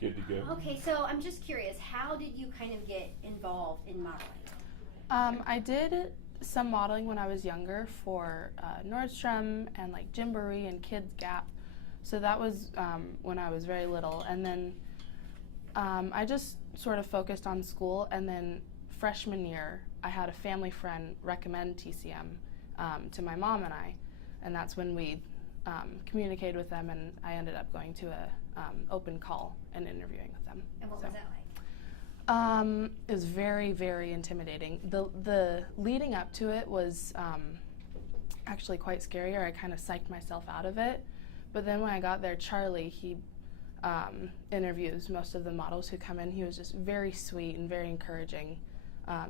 good to go. Okay, so I'm just curious, how did you kind of get involved in modeling? I did some modeling when I was younger for Nordstrom and like Gymboree and Kids Gap. So that was when I was very little. And then I just sort of focused on school. And then freshman year, I had a family friend recommend TCM to my mom and I. And that's when we communicated with them, and I ended up going to a open call and interviewing with them. And what was that like? It was very, very intimidating. The leading up to it was actually quite scary, or I kind of psyched myself out of it. But then when I got there, Charlie, he interviews most of the models who come in. He was just very sweet and very encouraging.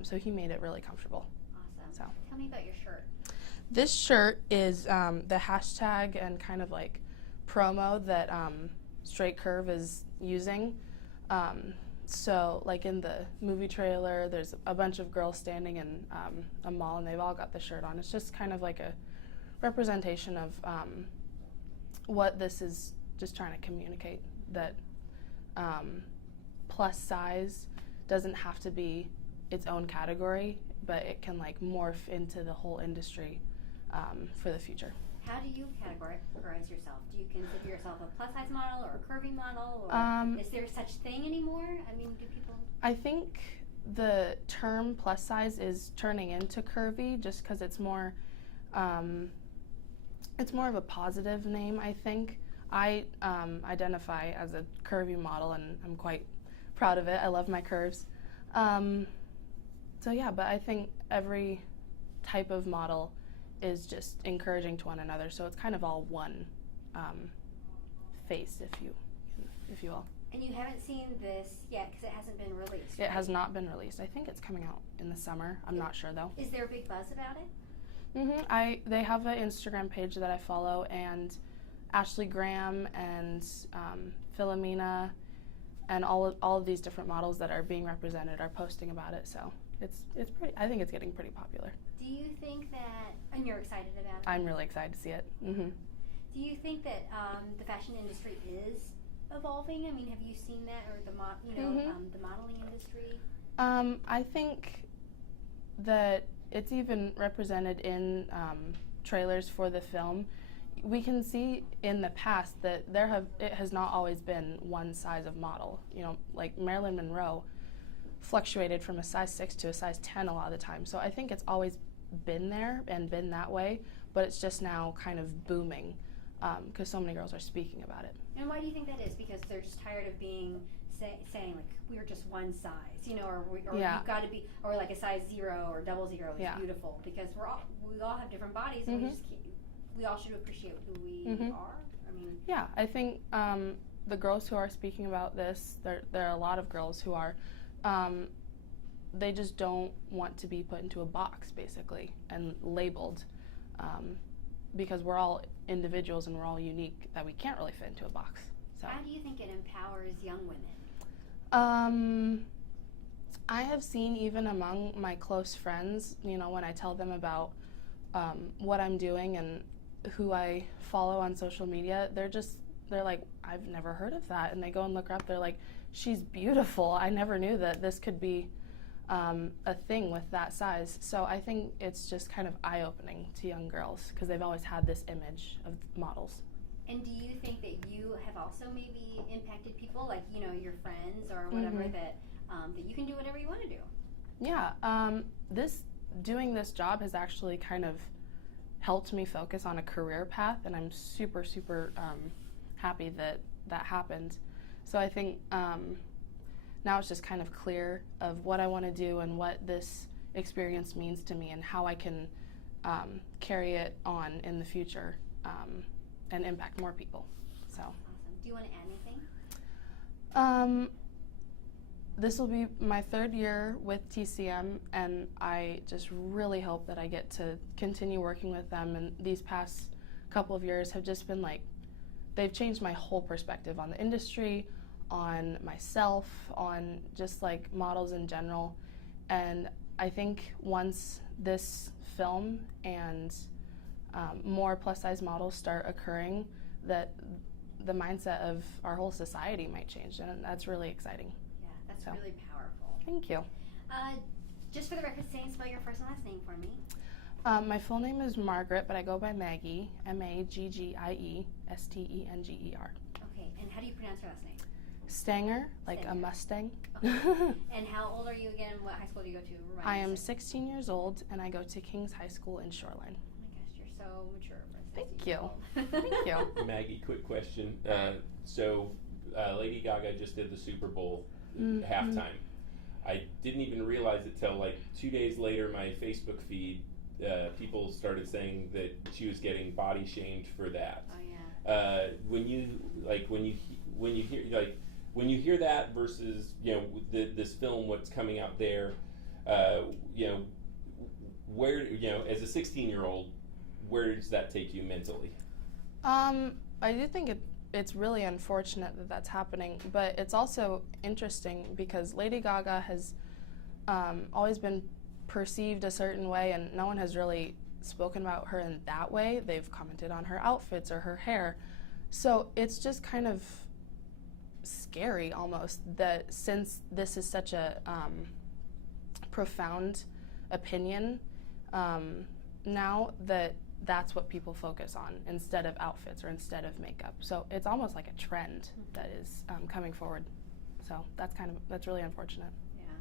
So he made it really comfortable. Awesome. So. Tell me about your shirt. This shirt is the hashtag and kind of like promo that Straight Curve is using. So like in the movie trailer, there's a bunch of girls standing in a mall, and they've all got the shirt on. It's just kind of like a representation of what this is just trying to communicate, that plus size doesn't have to be its own category, but it can like morph into the whole industry for the future. How do you categorize yourself? Do you consider yourself a plus size model or a curvy model? Or is there such thing anymore? I mean, do people? I think the term plus size is turning into curvy just because it's more of a positive name, I think. I identify as a curvy model, and I'm quite proud of it. I love my curves. So yeah, but I think every type of model is just encouraging to one another, so it's kind of all one face, if you will. And you haven't seen this yet because it hasn't been released. It has not been released. I think it's coming out in the summer. I'm not sure though. Is there a big buzz about it? They have an Instagram page that I follow, and Ashley Graham and Philomena and all of these different models that are being represented are posting about it. So it's pretty. I think it's getting pretty popular. Do you think that, and you're excited about it? I'm really excited to see it. Do you think that the fashion industry is evolving? I mean, have you seen that, or the modeling industry? I think that it's even represented in trailers for the film. We can see in the past that it has not always been one size of model. You know, like Marilyn Monroe fluctuated from a size 6 to a size 10 a lot of the time. So I think it's always been there and been that way, but it's just now kind of booming because so many girls are speaking about it. And why do you think that is? Because they're just tired of being saying like we're just one size, or yeah. You've got to be, or like a size 0 or double 0 is beautiful, because we all have different bodies, and we all should appreciate who we are. I mean, yeah, I think the girls who are speaking about this, there are a lot of girls who are. They just don't want to be put into a box, basically, and labeled, because we're all individuals and we're all unique, that we can't really fit into a box. So. How do you think it empowers young women? I have seen, even among my close friends, when I tell them about what I'm doing and who I follow on social media, they're like, I've never heard of that, and they go and look her up. They're like, she's beautiful. I never knew that this could be a thing with that size. So I think it's just kind of eye-opening to young girls because they've always had this image of models. And do you think that you have also maybe impacted people, like your friends or whatever, that you can do whatever you want to do? Yeah, doing this job has actually kind of helped me focus on a career path, and I'm super, super happy that happened. So I think now it's just kind of clear of what I want to do and what this experience means to me and how I can carry it on in the future and impact more people. So. Awesome. Do you want to add anything? This will be my 3rd year with TCM, and I just really hope that I get to continue working with them. And these past couple of years have just been they've changed my whole perspective on the industry, on myself, on just like models in general. And I think once this film and more plus size models start occurring, that the mindset of our whole society might change, and that's really exciting. Yeah, that's really powerful. Thank you. Just for the record, spell your first and last name for me. My full name is Margaret, but I go by Maggie, Maggiestenger. Okay, and how do you pronounce your last name? Stanger, like a Mustang. Okay. And how old are you again? What high school do you go to? I am 16 years old, and I go to King's High School in Shoreline. Oh my gosh, you're so mature for a Thank you. Thank you. Maggie, quick question. So Lady Gaga just did the Super Bowl halftime. I didn't even realize it till like 2 days later. My Facebook feed, people started saying that she was getting body shamed for that. Oh yeah. When you hear that versus this film, what's coming out there, where as a 16-year-old, where does that take you mentally? I do think it's really unfortunate that that's happening, but it's also interesting because Lady Gaga has always been perceived a certain way, and no one has really spoken about her in that way. They've commented on her outfits or her hair. So it's just kind of scary almost that since this is such a profound opinion, now that's what people focus on instead of outfits or instead of makeup. So it's almost like a trend that is coming forward. So that's really unfortunate. Yeah,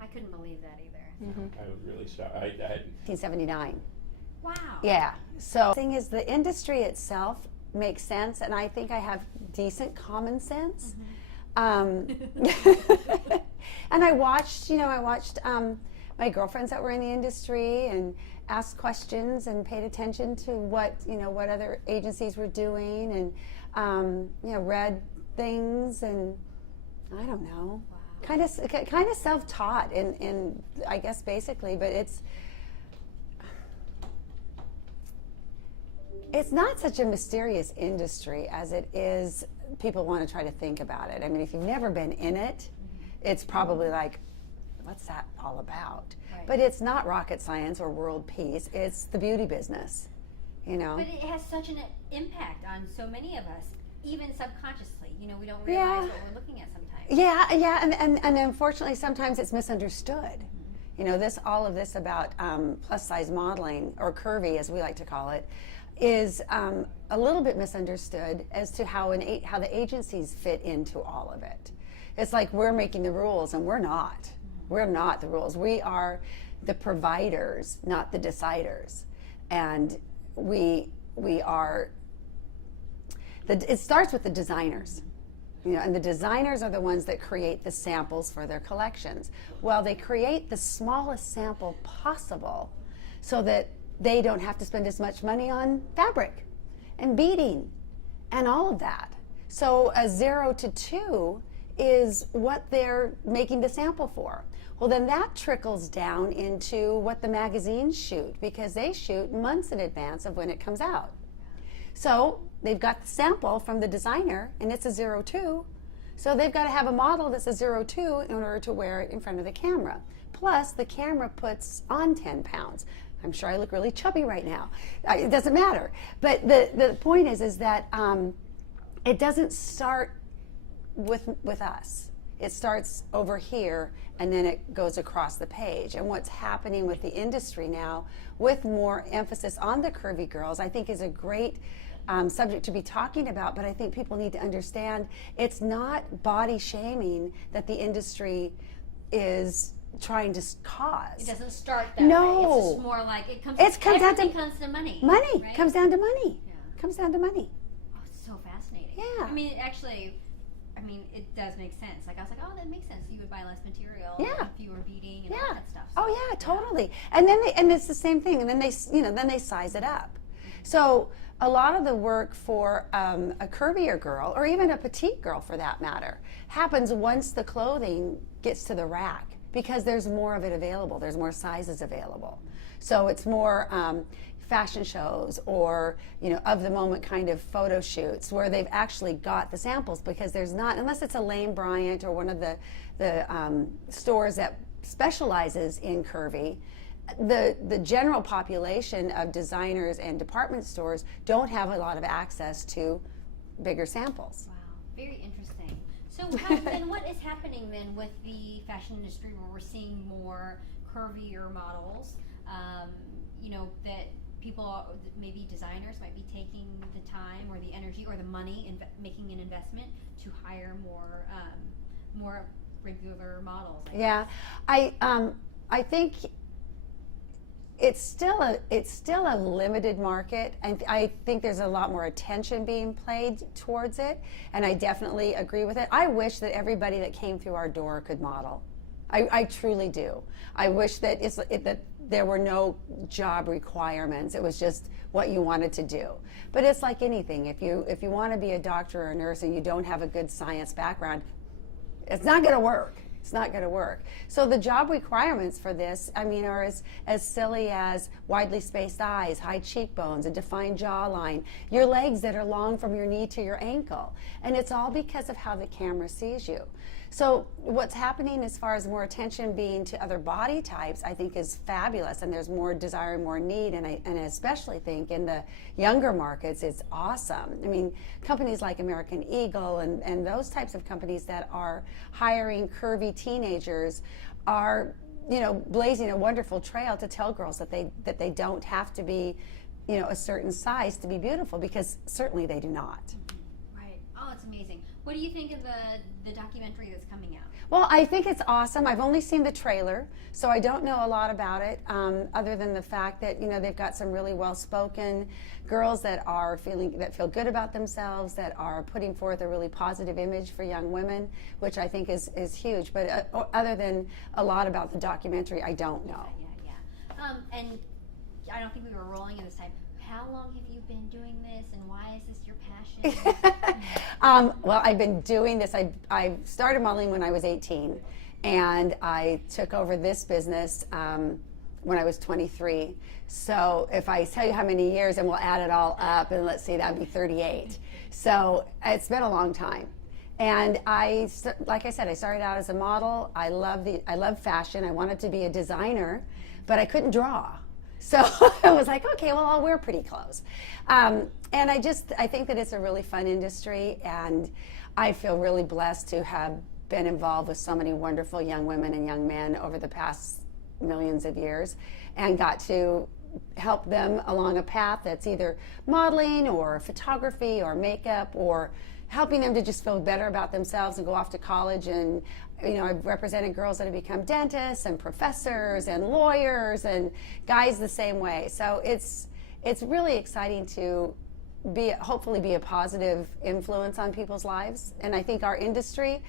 I couldn't believe that either. I was really shocked. I had 1979. Wow. Yeah. So the thing is, the industry itself makes sense, and I think I have decent common sense. And I watched my girlfriends that were in the industry and asked questions and paid attention to what other agencies were doing, and read things, and I don't know, kind of self-taught in I guess basically, but it's not such a mysterious industry as it is people want to try to think about it. I mean, if you've never been in it, it's probably like, what's that all about? Right. But it's not rocket science or world peace. It's the beauty business, But it has such an impact on so many of us, even subconsciously. We don't realize what we're looking at sometimes. Yeah, and unfortunately, sometimes it's misunderstood. All of this about plus size modeling, or curvy as we like to call it, is a little bit misunderstood as to how the agencies fit into all of it. It's like we're making the rules, and we're not. We're not the rules. We are the providers, not the deciders. And we are. It starts with the designers. And the designers are the ones that create the samples for their collections. Well, they create the smallest sample possible so that they don't have to spend as much money on fabric and beading and all of that. So a 0 to 2 is what they're making the sample for. Well, then that trickles down into what the magazines shoot, because they shoot months in advance of when it comes out. So they've got the sample from the designer, and it's a 0-2. So they've got to have a model that's a 0-2 in order to wear it in front of the camera. Plus, the camera puts on 10 pounds. I'm sure I look really chubby right now. It doesn't matter. But the point is that it doesn't start with us. It starts over here, and then it goes across the page. And what's happening with the industry now, with more emphasis on the curvy girls, I think is a great subject to be talking about. But I think people need to understand it's not body shaming that the industry is trying to cause. It doesn't start that No. way. It's just more like everything comes to money. Money. Right? Comes down to money. Yeah. Comes down to money. Oh, it's so fascinating. Yeah. It does make sense. Like, I was like, oh, that makes sense. You would buy less material. Yeah. If you were beading and all that stuff. Oh yeah, totally. And then it's the same thing. And then they size it up. So a lot of the work for a curvier girl, or even a petite girl for that matter, happens once the clothing gets to the rack, because there's more of it available. There's more sizes available. So it's more fashion shows or of the moment kind of photo shoots where they've actually got the samples, because there's not, unless it's a Lane Bryant or one of the stores that specializes in curvy, the general population of designers and department stores don't have a lot of access to bigger samples. Wow, very interesting. So then what is happening then with the fashion industry where we're seeing more curvier models, that people, maybe designers might be taking the time or the energy or the money in making an investment to hire more regular models? I think it's still a limited market, and I think there's a lot more attention being played towards it, and I definitely agree with it. I wish that everybody that came through our door could model. I truly do. I wish that that there were no job requirements. It was just what you wanted to do. But it's like anything. If you want to be a doctor or a nurse and you don't have a good science background, it's not going to work. It's not going to work. So the job requirements for this, are as silly as widely spaced eyes, high cheekbones, a defined jawline, your legs that are long from your knee to your ankle. And it's all because of how the camera sees you. So what's happening as far as more attention being to other body types, I think is fabulous, and there's more desire and more need, and I especially think in the younger markets, it's awesome. Companies like American Eagle and those types of companies that are hiring curvy teenagers are, blazing a wonderful trail to tell girls that they don't have to be, a certain size to be beautiful, because certainly they do not. Right. Oh, it's amazing. What do you think of the documentary that's coming out? Well, I think it's awesome. I've only seen the trailer, so I don't know a lot about it, other than the fact that they've got some really well-spoken girls that feel good about themselves, that are putting forth a really positive image for young women, which I think is huge. But other than a lot about the documentary, I don't know. Yeah. And I don't think we were rolling at this time. How long have you been doing this, and why is this your passion? Well, I've been doing this. I started modeling when I was 18, and I took over this business when I was 23. So if I tell you how many years, and we'll add it all up, and let's see, that'd be 38. So it's been a long time. And like I said, I started out as a model. I love fashion. I wanted to be a designer, but I couldn't draw. So I was like, okay, well, I'll wear pretty clothes. And I think that it's a really fun industry, and I feel really blessed to have been involved with so many wonderful young women and young men over the past millions of years, and got to help them along a path that's either modeling or photography or makeup, or helping them to just feel better about themselves and go off to college. And I've represented girls that have become dentists and professors and lawyers, and guys the same way. So it's really exciting to hopefully be a positive influence on people's lives. And I think our industry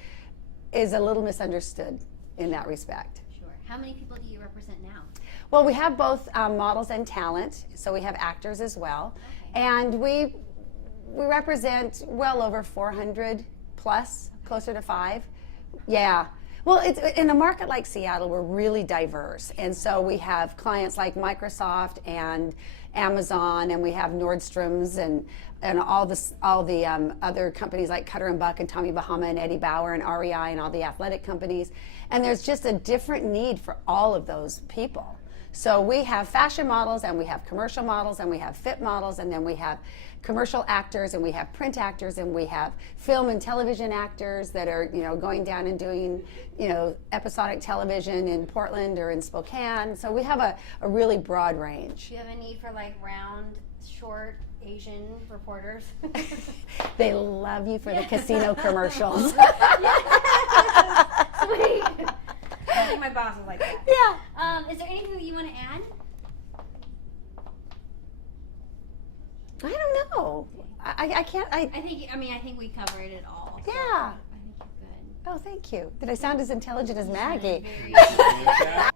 is a little misunderstood in that respect. Sure. How many people do you represent now? Well, we have both models and talent, so we have actors as well. Okay. And we represent well over 400 plus, closer to 5. Yeah. Well, it's in a market like Seattle, we're really diverse, and so we have clients like Microsoft and Amazon, and we have Nordstrom's and all the other companies like Cutter & Buck and Tommy Bahama and Eddie Bauer and REI and all the athletic companies. And there's just a different need for all of those people. So we have fashion models, and we have commercial models, and we have fit models, and then we have commercial actors, and we have print actors, and we have film and television actors that are, going down and doing, episodic television in Portland or in Spokane. So we have a really broad range. Do you have a need for round, short Asian reporters? They love you for the casino commercials. Sweet. I think my boss is like that. Yeah. Is there anything that you want to add? I don't know. I can't. I think we covered it all. So yeah. I think you're good. Oh, thank you. Did I sound as intelligent as Maggie? Very